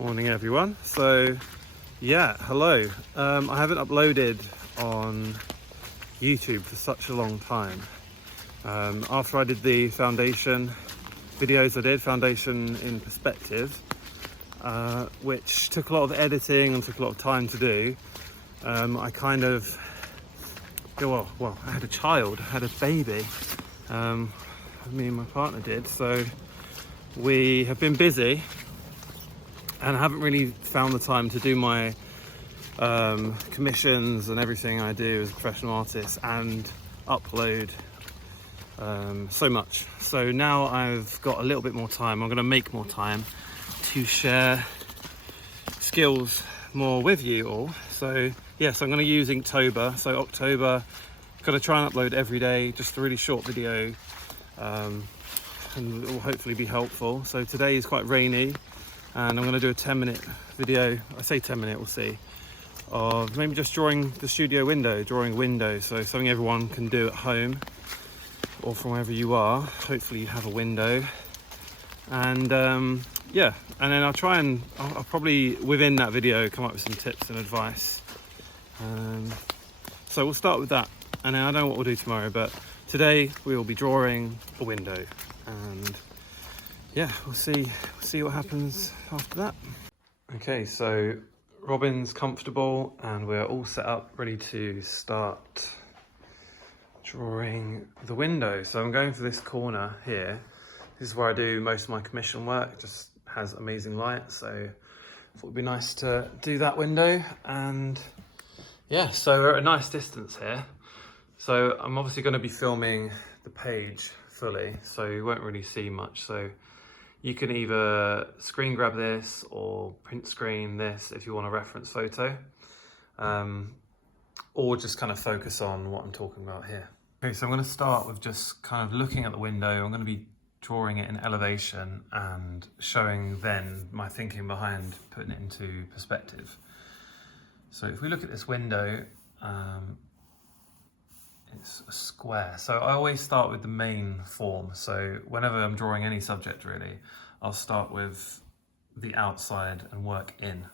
Morning everyone. So yeah, hello. I haven't uploaded on YouTube for such a long time. After I did the foundation videos, I did foundation in perspective, which took a lot of editing and took a lot of time to do. I kind of, well, I had a child, I had a baby, me and my partner did, so we have been busy and I haven't really found the time to do my commissions and everything I do as a professional artist and upload so much. So now I've got a little bit more time. I'm going to make more time to share skills more with you all. So yes, I'm going to use Inktober. So October, got to try and upload every day, just a really short video, and it will hopefully be helpful. So today is quite rainy, and I'm going to do a 10-minute video. I say 10 minute, we'll see, of maybe just drawing the studio window, drawing windows. So something everyone can do at home or from wherever you are. Hopefully you have a window. And yeah, and then I'll probably within that video come up with some tips and advice. So we'll start with that, and then I don't know what we'll do tomorrow, but today we will be drawing a window, and yeah, we'll see what happens after that. Okay, so Robin's comfortable and we're all set up, ready to start drawing the window. So I'm going for this corner here. This is where I do most of my commission work. It just has amazing light, so I thought it'd be nice to do that window. And yeah, so we're at a nice distance here. So I'm obviously going to be filming the page fully, so you won't really see much. So you can either screen grab this or print screen this if you want a reference photo, or just kind of focus on what I'm talking about here. Okay, so I'm going to start with just kind of looking at the window. I'm going to be drawing it in elevation and showing then my thinking behind putting it into perspective. So if we look at this window, it's a square. So I always start with the main form. So whenever I'm drawing any subject really, I'll start with the outside and work in.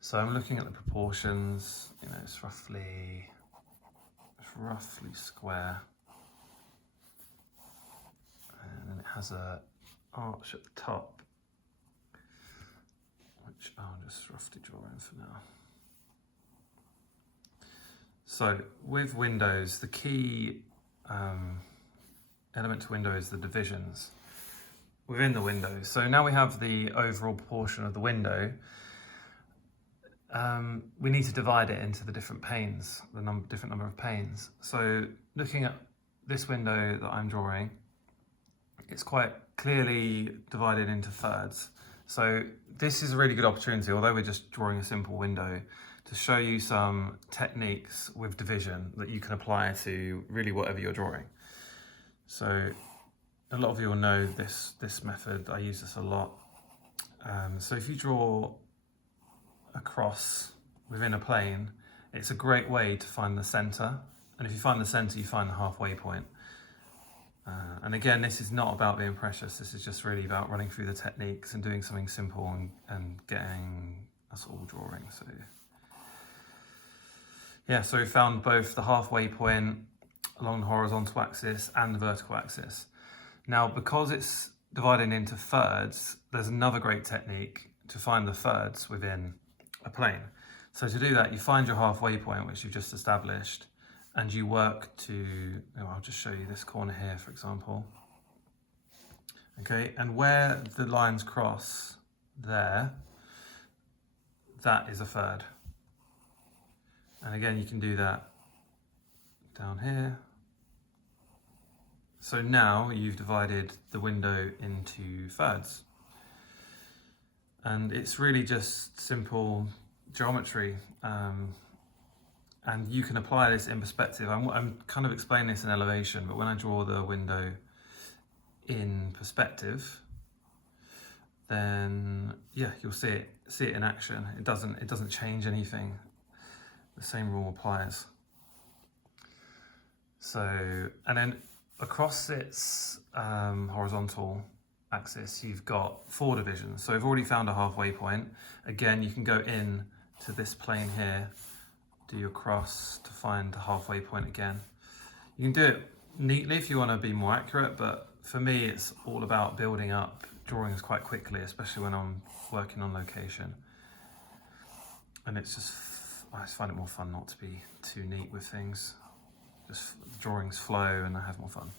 So I'm looking at the proportions, you know, it's roughly square. And then it has a arch at the top, which I'll just roughly draw in for now. So with windows, the key element to window is the divisions within the window. So now we have the overall proportion of the window. We need to divide it into the different panes, the different number of panes. So looking at this window that I'm drawing, it's quite clearly divided into thirds. So this is a really good opportunity, although we're just drawing a simple window, to show you some techniques with division that you can apply to really whatever you're drawing. So a lot of you will know this method. I use this a lot. So if you draw a cross within a plane, it's a great way to find the center. And if you find the center, you find the halfway point. And again, this is not about being precious. This is just really about running through the techniques and doing something simple and getting us all drawing. So yeah, so we found both the halfway point along the horizontal axis and the vertical axis. Now, because it's divided into thirds, there's another great technique to find the thirds within a plane. So to do that, you find your halfway point, which you've just established, and you work to, I'll just show you this corner here, for example. Okay, and where the lines cross there, that is a third. And again, you can do that down here. So now you've divided the window into thirds. And it's really just simple geometry. And you can apply this in perspective. I'm kind of explaining this in elevation, but when I draw the window in perspective, then yeah, you'll see it in action. It doesn't change anything. The same rule applies. So, and then across its horizontal axis, you've got 4 divisions. So we've already found a halfway point. Again, you can go in to this plane here, do your cross to find the halfway point again. You can do it neatly if you want to be more accurate, but for me, it's all about building up drawings quite quickly, especially when I'm working on location. And it's just, I just find it more fun not to be too neat with things. Just the drawings flow and I have more fun,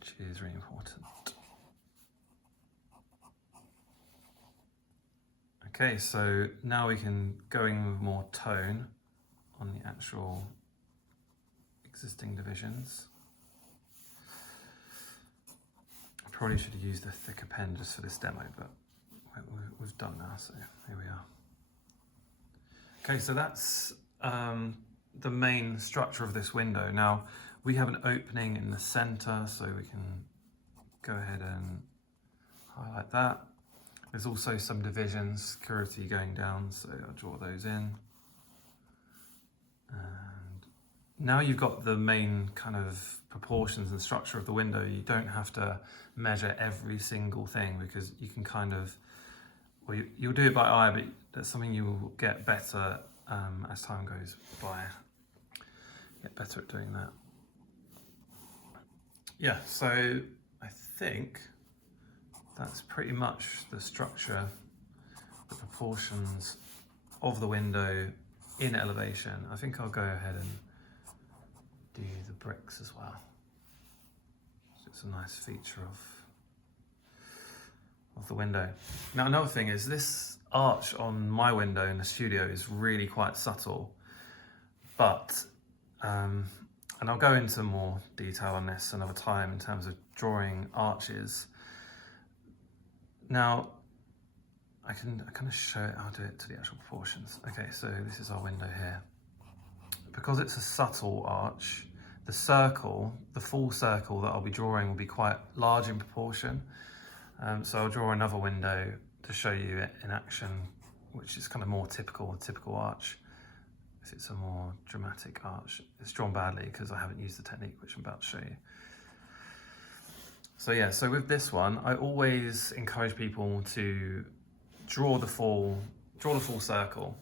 which is really important. Okay, so now we can go in with more tone on the actual existing divisions. I probably should have used a thicker pen just for this demo, but we've done now, so here we are. Okay, so that's the main structure of this window. Now, we have an opening in the center, so we can go ahead and highlight that. There's also some divisions, security going down, so I'll draw those in. And now you've got the main kind of proportions and structure of the window. You don't have to measure every single thing because you can kind of, well, you'll do it by eye, but that's something you will get better as time goes by. Get better at doing that. Yeah, so I think that's pretty much the structure, the proportions of the window in elevation. I think I'll go ahead and do the bricks as well. So it's a nice feature of the window. Now another thing is this arch on my window in the studio is really quite subtle, but and I'll go into more detail on this another time in terms of drawing arches. Now, I kind of show it, I'll do it to the actual proportions. Okay, so this is our window here. Because it's a subtle arch, the circle, the full circle that I'll be drawing will be quite large in proportion. So I'll draw another window to show you it in action, which is kind of more typical arch. If it's a more dramatic arch, it's drawn badly because I haven't used the technique which I'm about to show you. So yeah, so with this one, I always encourage people to draw the full circle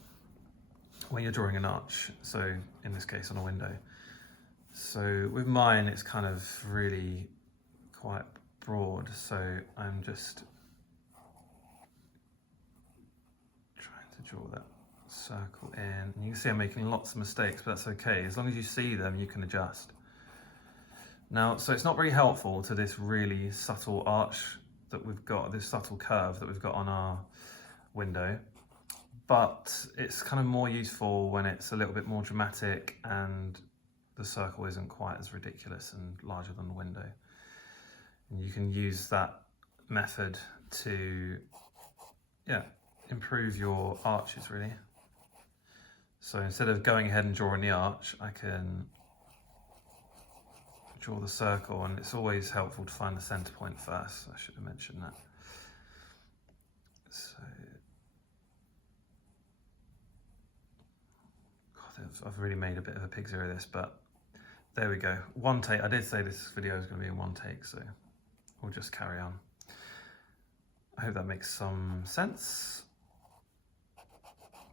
when you're drawing an arch. So in this case, on a window. So with mine, it's kind of really quite broad. So I'm just trying to draw that circle in. And you can see I'm making lots of mistakes, but that's okay. As long as you see them, you can adjust. Now, so it's not very helpful to this really subtle arch that we've got, this subtle curve that we've got on our window, but it's kind of more useful when it's a little bit more dramatic and the circle isn't quite as ridiculous and larger than the window. And you can use that method to, yeah, improve your arches really. So instead of going ahead and drawing the arch, I can draw the circle, and it's always helpful to find the center point first. I should have mentioned that. So, God, I've really made a bit of a pig's ear of this, but there we go. One take. I did say this video is going to be in one take, so we'll just carry on. I hope that makes some sense.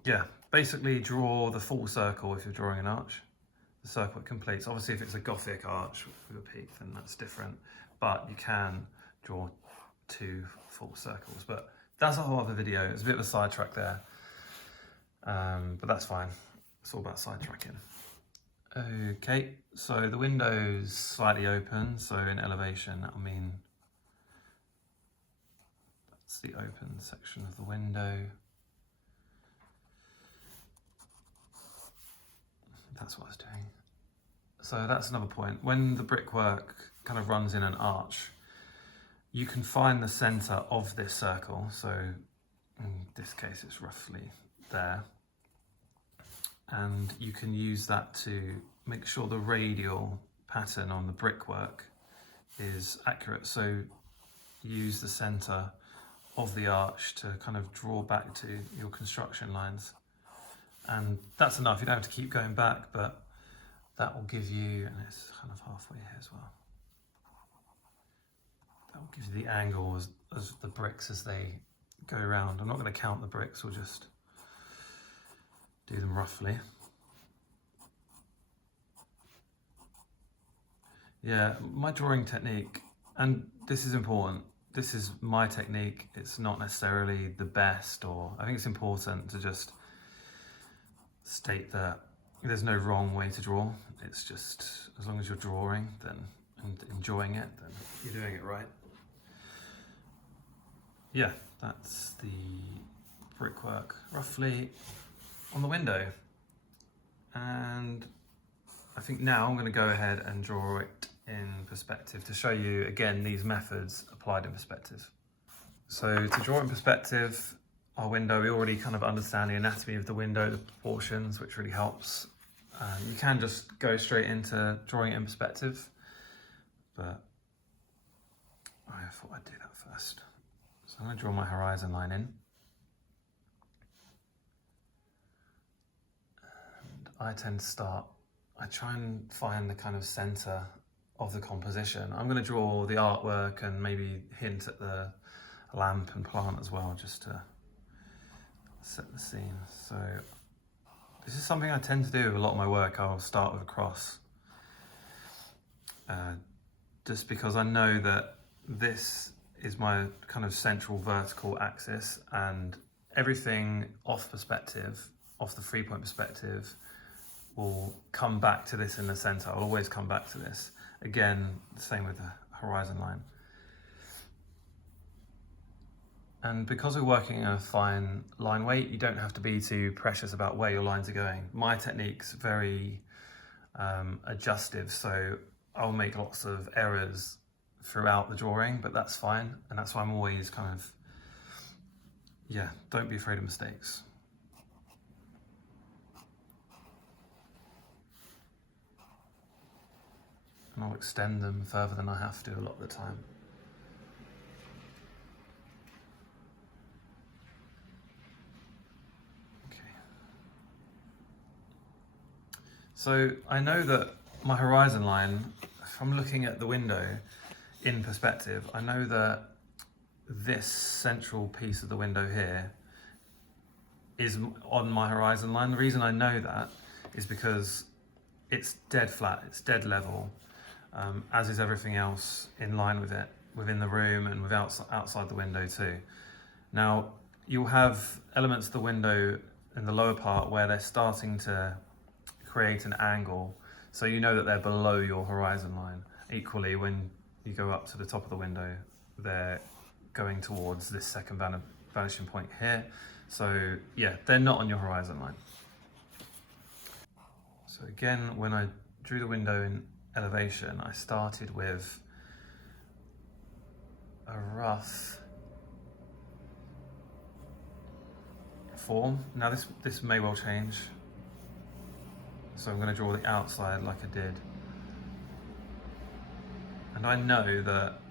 Yeah, basically draw the full circle if you're drawing an arch. The circle it completes. Obviously, if it's a Gothic arch with a peak, then that's different. But you can draw 2 full circles. But that's a whole other video. It's a bit of a sidetrack there. But that's fine. It's all about sidetracking. Okay, so the window's slightly open. So in elevation, I mean, that's the open section of the window. That's what I was doing. So that's another point. When the brickwork kind of runs in an arch, you can find the center of this circle. So in this case, it's roughly there. And you can use that to make sure the radial pattern on the brickwork is accurate. So use the center of the arch to kind of draw back to your construction lines. And that's enough. You don't have to keep going back, but that will give you, and it's kind of halfway here as well. That will give you the angle as the bricks as they go around. I'm not going to count the bricks, we'll just do them roughly. Yeah, my drawing technique, and this is important, this is my technique, it's not necessarily the best, or I think it's important to just state that there's no wrong way to draw. It's just, as long as you're drawing and enjoying it, then you're doing it right. Yeah, that's the brickwork roughly on the window. And I think now I'm going to go ahead and draw it in perspective to show you again these methods applied in perspective. So to draw in perspective, our window, we already kind of understand the anatomy of the window, the proportions, which really helps. You can just go straight into drawing it in perspective, but I thought I'd do that first. So I'm going to draw my horizon line in. And I tend to start, I try and find the kind of center of the composition. I'm going to draw the artwork and maybe hint at the lamp and plant as well, just to set the scene. So this is something I tend to do with a lot of my work. I'll start with a cross, just because I know that this is my kind of central vertical axis, and everything off perspective, off the 3-point perspective, will come back to this in the center. I'll always come back to this. Again, the same with the horizon line. And because we're working a fine line weight, you don't have to be too precious about where your lines are going. My technique's very adjustive, so I'll make lots of errors throughout the drawing, but that's fine. And that's why I'm always kind of, yeah, don't be afraid of mistakes. And I'll extend them further than I have to a lot of the time. So I know that my horizon line, if I'm looking at the window in perspective, I know that this central piece of the window here is on my horizon line. The reason I know that is because it's dead flat, it's dead level, as is everything else in line with it, within the room and outside the window too. Now, you'll have elements of the window in the lower part where they're starting to create an angle, so you know that they're below your horizon line. Equally, when you go up to the top of the window, they're going towards this second vanishing point here. So yeah, they're not on your horizon line. So again, when I drew the window in elevation, I started with a rough form. Now this may well change. So I'm going to draw the outside like I did. And I know that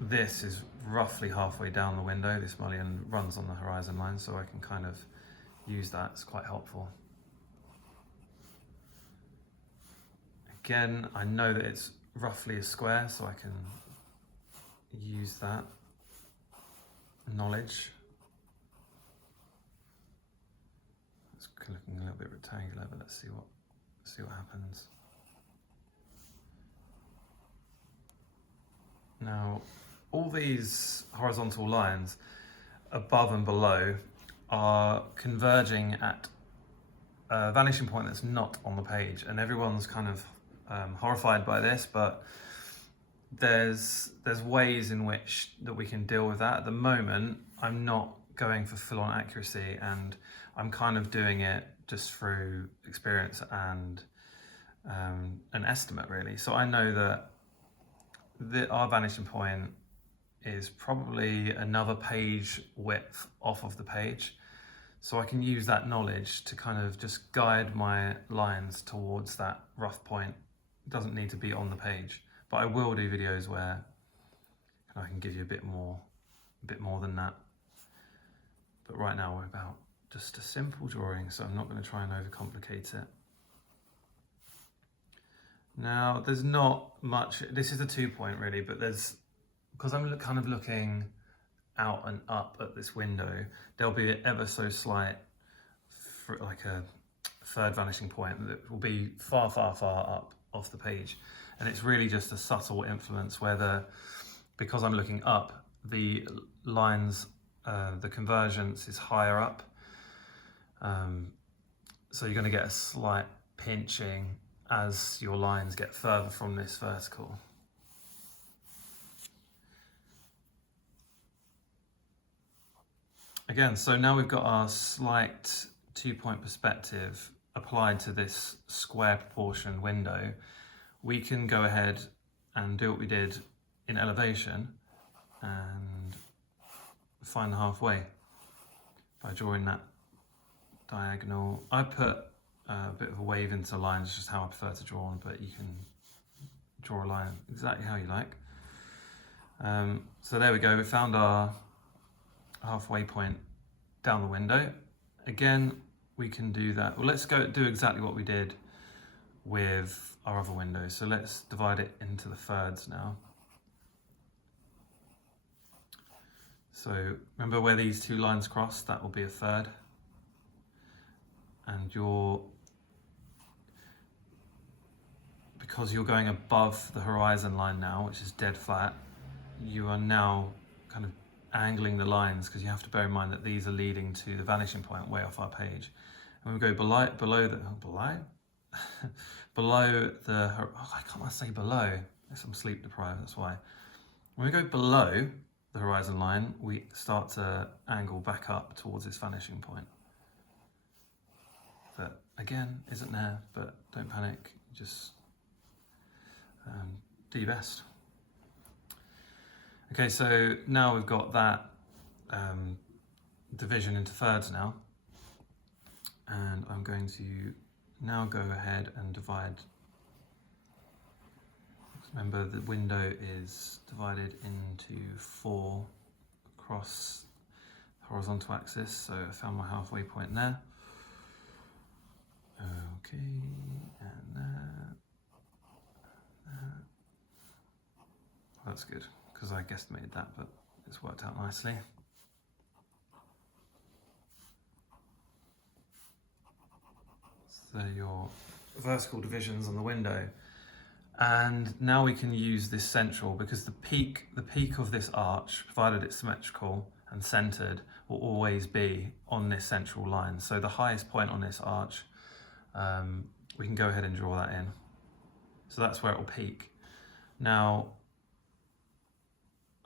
this is roughly halfway down the window. This mullion runs on the horizon line, so I can kind of use that. It's quite helpful. Again, I know that it's roughly a square, so I can use that knowledge. It's looking a little bit rectangular, but let's see what happens. Now, all these horizontal lines above and below are converging at a vanishing point that's not on the page, and everyone's kind of horrified by this, but there's ways in which that we can deal with that. At the moment, I'm not going for full-on accuracy, and I'm kind of doing it just through experience and an estimate, really. So I know that our vanishing point is probably another page width off of the page. So I can use that knowledge to kind of just guide my lines towards that rough point. It doesn't need to be on the page, but I will do videos where I can give you a bit more than that. But right now we're about just a simple drawing, so I'm not going to try and overcomplicate it. Now, there's not much, this is a 2-point really, but there's because I'm kind of looking out and up at this window, there'll be an ever so slight, like a third vanishing point that will be far, far, far up off the page. And it's really just a subtle influence where because I'm looking up, the lines, the convergence is higher up. So you're going to get a slight pinching as your lines get further from this vertical. Again, so now we've got our slight 2-point perspective applied to this square proportion window. We can go ahead and do what we did in elevation and find the halfway by drawing that diagonal. I put a bit of a wave into lines, it's just how I prefer to draw them, but you can draw a line exactly how you like. So there we go, we found our halfway point down the window. Again, we can do that. Well, let's go do exactly what we did with our other window. So let's divide it into the thirds now. So remember where these two lines cross, that will be a third. And because you're going above the horizon line now, which is dead flat, you are now kind of angling the lines, because you have to bear in mind that these are leading to the vanishing point way off our page. And we go below the I can't say below, I'm sleep deprived, that's why. When we go below the horizon line, we start to angle back up towards this vanishing point. That again isn't there, but don't panic, just do your best. Okay, so now we've got that division into thirds now, and I'm going to now go ahead and divide. Remember, the window is divided into 4 across the horizontal axis, so I found my halfway point there. Okay, and that. That's good, because I guesstimated that, but it's worked out nicely. So your vertical divisions on the window. And now we can use this central, because the peak of this arch, provided it's symmetrical and centered, will always be on this central line. So the highest point on this arch, we can go ahead and draw that in. So that's where it will peak. Now,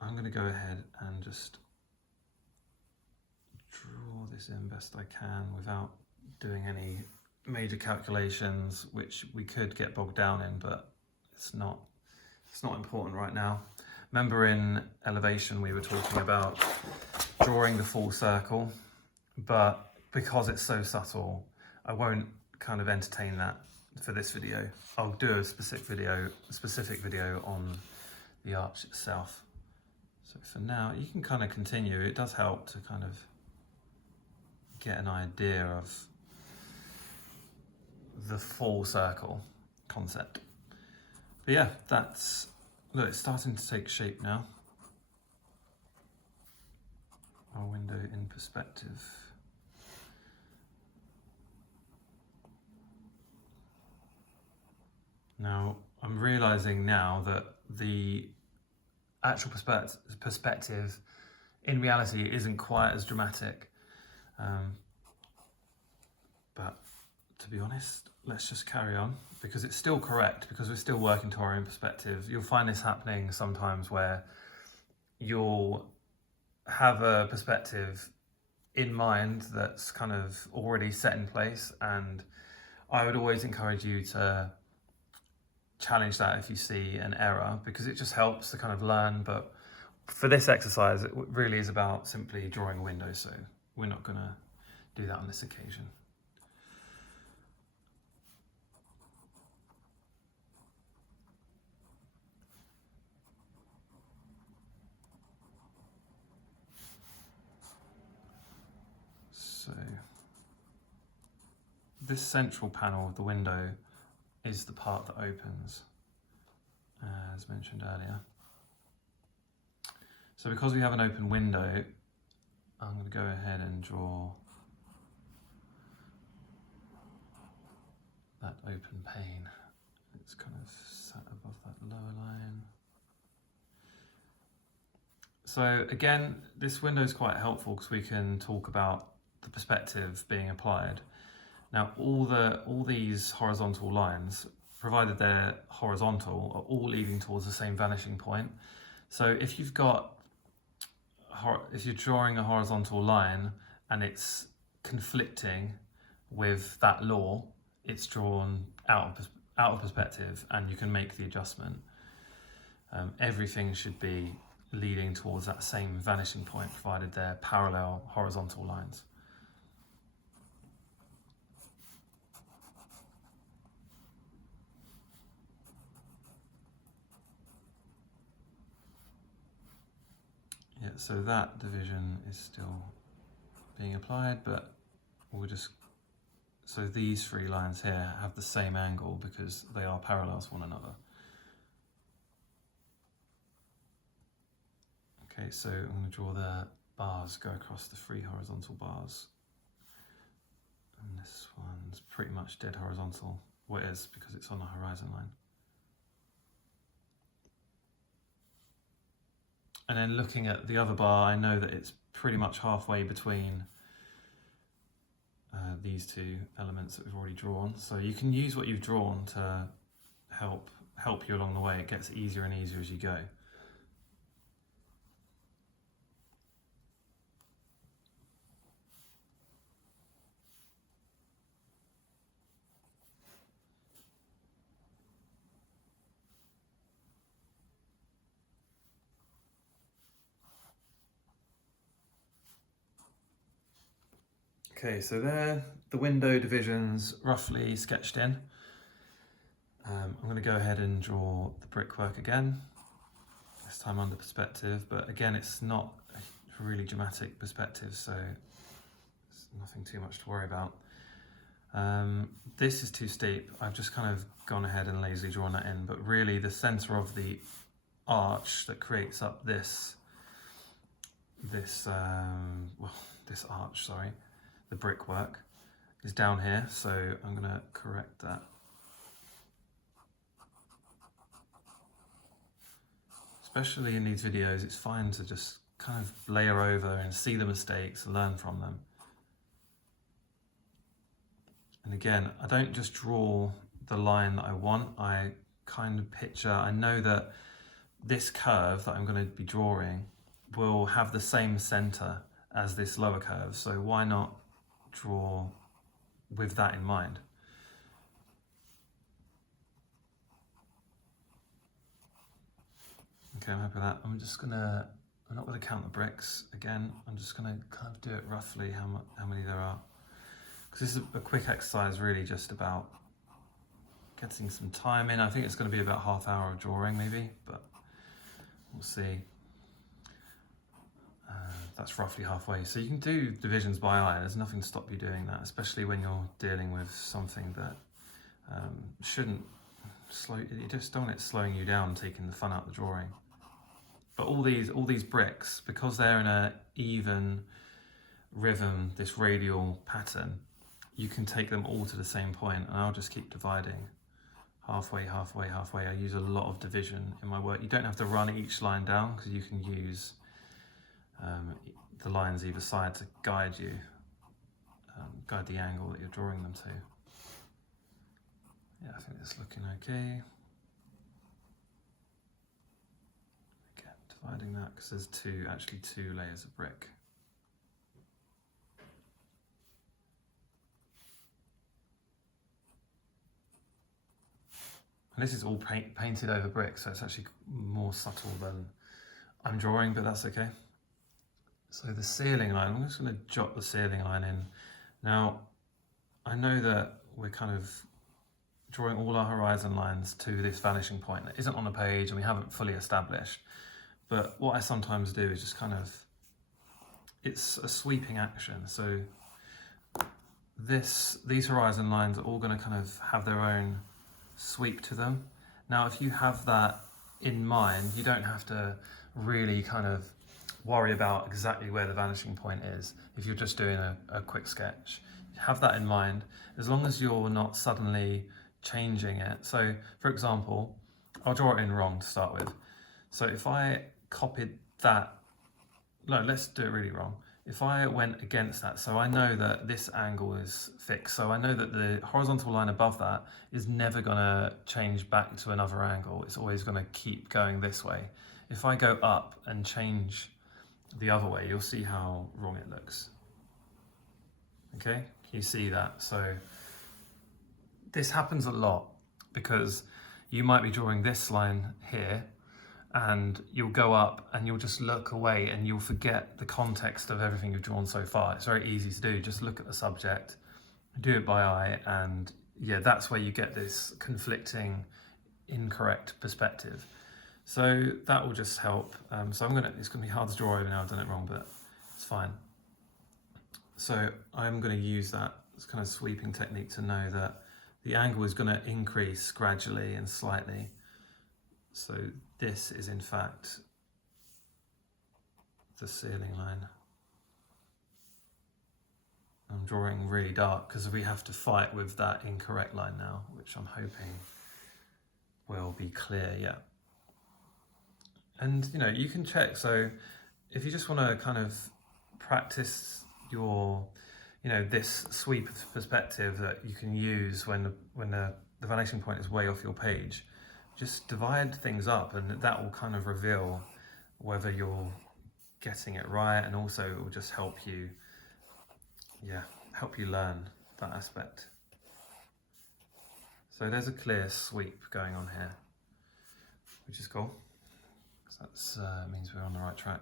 I'm going to go ahead and just draw this in best I can without doing any major calculations, which we could get bogged down in, but it's not important right now. Remember, in elevation we were talking about drawing the full circle, but because it's so subtle, I won't kind of entertain that for this video. I'll do a specific video on the arch itself. So for now, you can kind of continue. It does help to kind of get an idea of the full circle concept. But yeah, look, it's starting to take shape now. Our window in perspective. Now, I'm realizing now that the actual perspective in reality isn't quite as dramatic. But to be honest, let's just carry on, because it's still correct, because we're still working to our own perspective. You'll find this happening sometimes where you'll have a perspective in mind that's kind of already set in place, and I would always encourage you to challenge that if you see an error, because it just helps to kind of learn. But for this exercise, it really is about simply drawing a window, so we're not going to do that on this occasion. So this central panel of the window is the part that opens, as mentioned earlier. So because we have an open window, I'm going to go ahead and draw that open pane. It's kind of sat above that lower line. So again, this window is quite helpful because we can talk about the perspective being applied. Now all these horizontal lines, provided they're horizontal, are all leading towards the same vanishing point. So if you're drawing a horizontal line and it's conflicting with that law, it's drawn out of perspective, and you can make the adjustment. Everything should be leading towards that same vanishing point, provided they're parallel horizontal lines. Yeah, so that division is still being applied, but we'll just, so these three lines here have the same angle because they are parallel to one another. Okay, so I'm going to draw the bars go across the three horizontal bars. And this one's pretty much dead horizontal. Well, it is because it's on the horizon line. And then looking at the other bar, I know that it's pretty much halfway between these two elements that we've already drawn. So you can use what you've drawn to help you along the way. It gets easier and easier as you go. Okay, so there, the window divisions roughly sketched in. I'm going to go ahead and draw the brickwork again, this time under perspective, but again it's not a really dramatic perspective, so there's nothing too much to worry about. This is too steep. I've just kind of gone ahead and lazily drawn that in, but really the centre of the arch that creates up this arch, sorry, the brickwork is down here, so I'm going to correct that. Especially in these videos, it's fine to just kind of layer over and see the mistakes and learn from them. And again, I don't just draw the line that I want, I kind of picture, I know that this curve that I'm going to be drawing will have the same centre as this lower curve, so why not draw with that in mind? Okay, I'm happy with that. I'm not going to count the bricks again. I'm just going to kind of do it roughly how many there are. Because this is a quick exercise, really just about getting some time in. I think it's going to be about half hour of drawing maybe, but we'll see. That's roughly halfway. So you can do divisions by eye. There's nothing to stop you doing that, especially when you're dealing with something that shouldn't slow. You just don't want it slowing you down, taking the fun out of the drawing. But all these bricks, because they're in an even rhythm, this radial pattern, you can take them all to the same point, and I'll just keep dividing halfway, halfway, halfway. I use a lot of division in my work. You don't have to run each line down because you can use the lines either side to guide you, guide the angle that you're drawing them to. Yeah, I think it's looking okay. Again, dividing that because there's actually two layers of brick. And this is all painted over brick, so it's actually more subtle than I'm drawing, but that's okay. So the ceiling line, I'm just going to jot the ceiling line in. Now, I know that we're kind of drawing all our horizon lines to this vanishing point that isn't on the page and we haven't fully established. But what I sometimes do is just kind of, it's a sweeping action. So these horizon lines are all going to kind of have their own sweep to them. Now, if you have that in mind, you don't have to really kind of worry about exactly where the vanishing point is if you're just doing a quick sketch. Have that in mind, as long as you're not suddenly changing it. So for example, I'll draw it in wrong to start with. So if I copied that, no, let's do it really wrong. If I went against that, so I know that this angle is fixed, so I know that the horizontal line above that is never going to change back to another angle. It's always going to keep going this way. If I go up and change the other way, you'll see how wrong it looks. Okay, you see that? So this happens a lot because you might be drawing this line here and you'll go up and you'll just look away and you'll forget the context of everything you've drawn so far. It's very easy to do. Just look at the subject, do it by eye, and yeah, that's where you get this conflicting, incorrect perspective. So that will just help. So it's gonna be hard to draw over now, I've done it wrong, but it's fine. So I'm gonna use that kind of sweeping technique to know that the angle is gonna increase gradually and slightly. So this is in fact the ceiling line. I'm drawing really dark because we have to fight with that incorrect line now, which I'm hoping will be clear, yeah. And you can check, so if you just want to kind of practice your, this sweep of perspective that you can use when the vanishing point is way off your page, just divide things up and that will kind of reveal whether you're getting it right, and also it will just help you learn that aspect. So there's a clear sweep going on here, which is cool. So that means we're on the right track.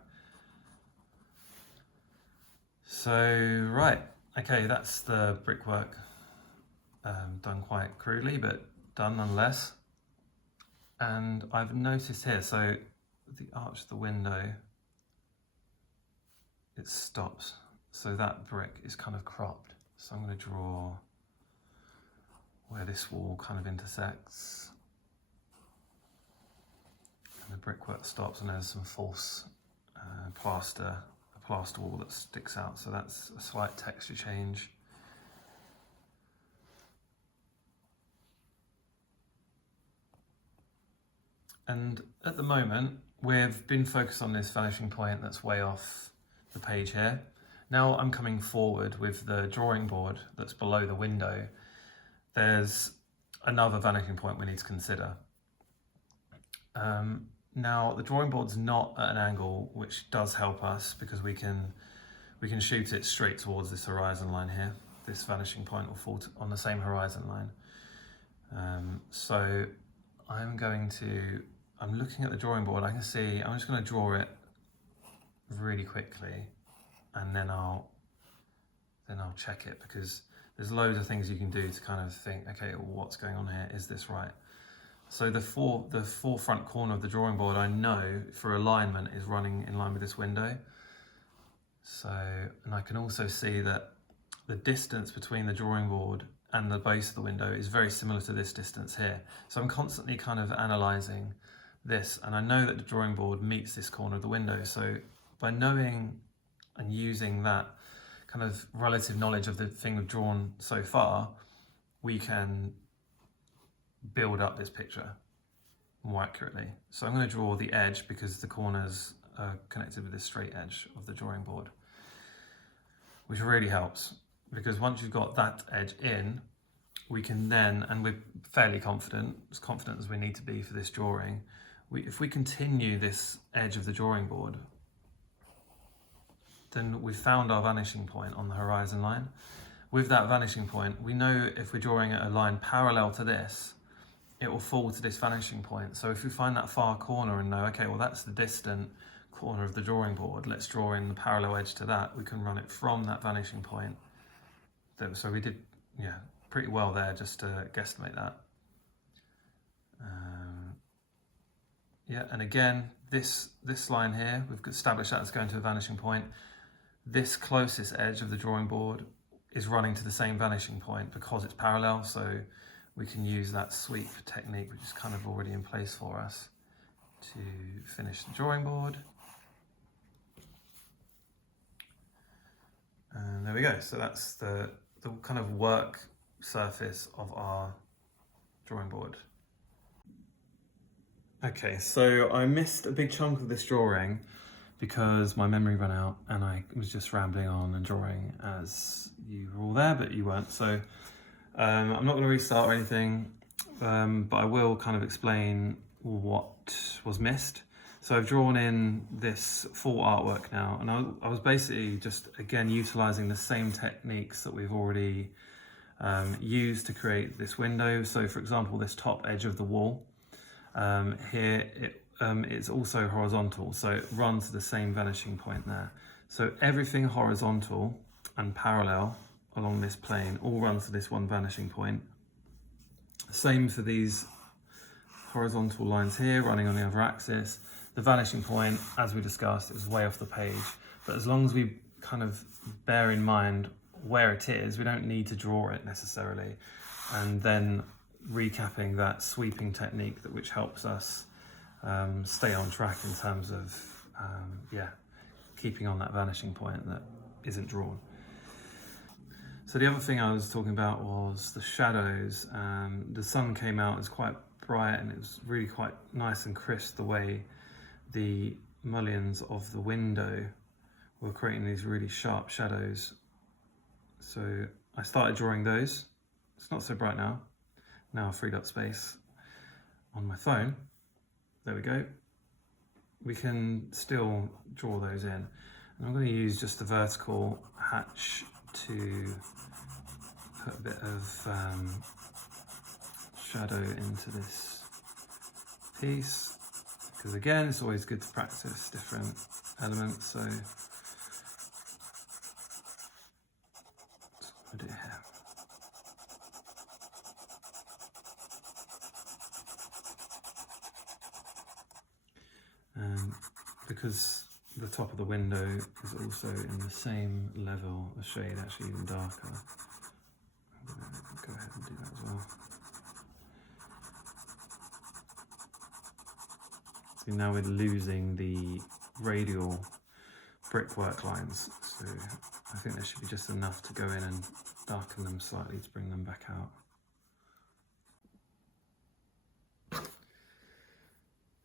So right, okay, that's the brickwork done quite crudely, but done nonetheless. And I've noticed here, so the arch of the window, it stops. So that brick is kind of cropped. So I'm going to draw where this wall kind of intersects. And the brickwork stops, and there's some false plaster wall that sticks out. So that's a slight texture change. And at the moment, we've been focused on this vanishing point that's way off the page here. Now I'm coming forward with the drawing board that's below the window. There's another vanishing point we need to consider. Now the drawing board's not at an angle, which does help us because we can shoot it straight towards this horizon line here. This vanishing point will fall on the same horizon line. So I'm looking at the drawing board, I can see, I'm just going to draw it really quickly, and then I'll check it, because there's loads of things you can do to kind of think, okay, well, what's going on here? Is this right? So the forefront corner of the drawing board, I know for alignment is running in line with this window. So, and I can also see that the distance between the drawing board and the base of the window is very similar to this distance here. So I'm constantly kind of analysing this, and I know that the drawing board meets this corner of the window. So by knowing and using that kind of relative knowledge of the thing we've drawn so far, we can build up this picture more accurately. So I'm going to draw the edge because the corners are connected with this straight edge of the drawing board, which really helps, because once you've got that edge in, we can then, and we're fairly confident, as confident as we need to be for this drawing, if we continue this edge of the drawing board, then we've found our vanishing point on the horizon line. With that vanishing point, we know if we're drawing a line parallel to this, it will fall to this vanishing point. So if we find that far corner and know, okay, well, that's the distant corner of the drawing board, let's draw in the parallel edge to that, we can run it from that vanishing point. So we did, pretty well there, just to guesstimate that. And again, this line here, we've established that it's going to a vanishing point. This closest edge of the drawing board is running to the same vanishing point because it's parallel, so we can use that sweep technique, which is kind of already in place for us, to finish the drawing board. there we go. So that's the kind of work surface of our drawing board. Okay, so I missed a big chunk of this drawing because my memory ran out and I was just rambling on and drawing as you were all there, but you weren't. So I'm not going to restart or anything, but I will kind of explain what was missed. So I've drawn in this full artwork now, and I was basically just, again, utilizing the same techniques that we've already used to create this window. So for example, this top edge of the wall, here it's also horizontal, so it runs to the same vanishing point there. So everything horizontal and parallel along this plane all runs to this one vanishing point. Same for these horizontal lines here running on the other axis. The vanishing point, as we discussed, is way off the page, but as long as we kind of bear in mind where it is, we don't need to draw it necessarily. And then recapping that sweeping technique which helps us stay on track in terms of keeping on that vanishing point that isn't drawn. So the other thing I was talking about was the shadows. The sun came out, it was quite bright and it was really quite nice and crisp the way the mullions of the window were creating these really sharp shadows. So I started drawing those. It's not so bright now. Now I've freed up space on my phone. There we go. We can still draw those in. And I'm going to use just the vertical hatch to put a bit of shadow into this piece, because again, it's always good to practice different elements. So that's what I do here. Because the top of the window is also in the same level of shade, actually even darker. I'm going to go ahead and do that as well. So now we're losing the radial brickwork lines, so I think there should be just enough to go in and darken them slightly to bring them back out.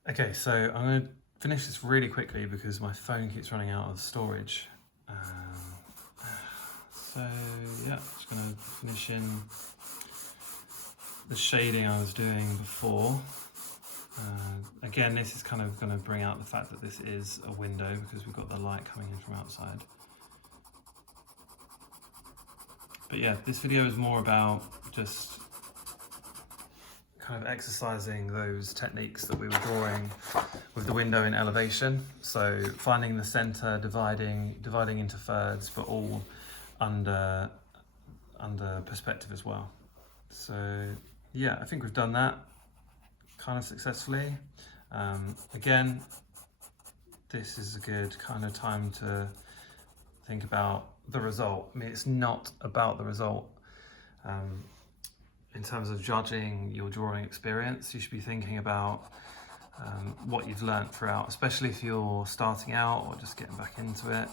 Okay, so I'm going to finish this really quickly because my phone keeps running out of storage. So yeah, just going to finish in the shading I was doing before. Again, this is kind of going to bring out the fact that this is a window because we've got the light coming in from outside. But yeah, this video is more about just kind of exercising those techniques that we were drawing with the window in elevation. So finding the center, dividing into thirds, but all under perspective as well. So yeah, I think we've done that kind of successfully. Again, this is a good kind of time to think about the result. I mean, it's not about the result. In terms of judging your drawing experience, you should be thinking about what you've learnt throughout, especially if you're starting out or just getting back into it.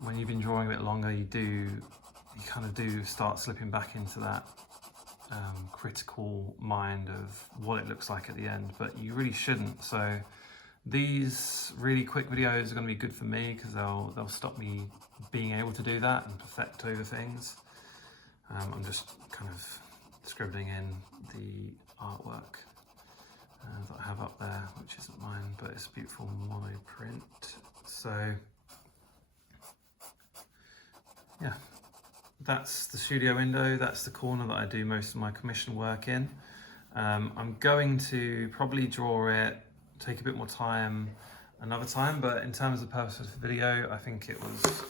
When you've been drawing a bit longer, you kind of do start slipping back into that critical mind of what it looks like at the end, but you really shouldn't. So these really quick videos are going to be good for me because they'll stop me being able to do that and perfect over things. I'm just kind of scribbling in the artwork that I have up there, which isn't mine, but it's a beautiful mono print. So yeah, that's the studio window. That's the corner that I do most of my commission work in. I'm going to probably draw it, take a bit more time another time, but in terms of the purpose of the video, I think it was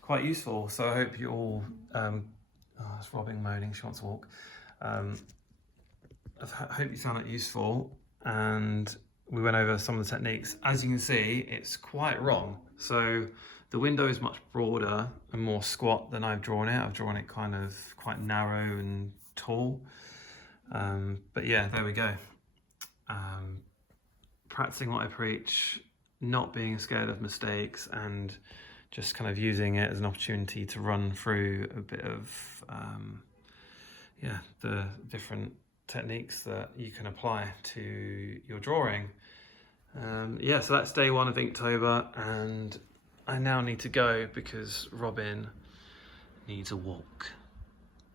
quite useful. So I hope you all, it's Robin moaning, she wants to walk. I hope you found it useful, and we went over some of the techniques. As you can see, it's quite wrong. So the window is much broader and more squat than I've drawn it. I've drawn it kind of quite narrow and tall. But yeah, there we go. Practicing what I preach, not being scared of mistakes, and just kind of using it as an opportunity to run through a bit of the different techniques that you can apply to your drawing. So that's day one of Inktober, and I now need to go because Robin needs a walk.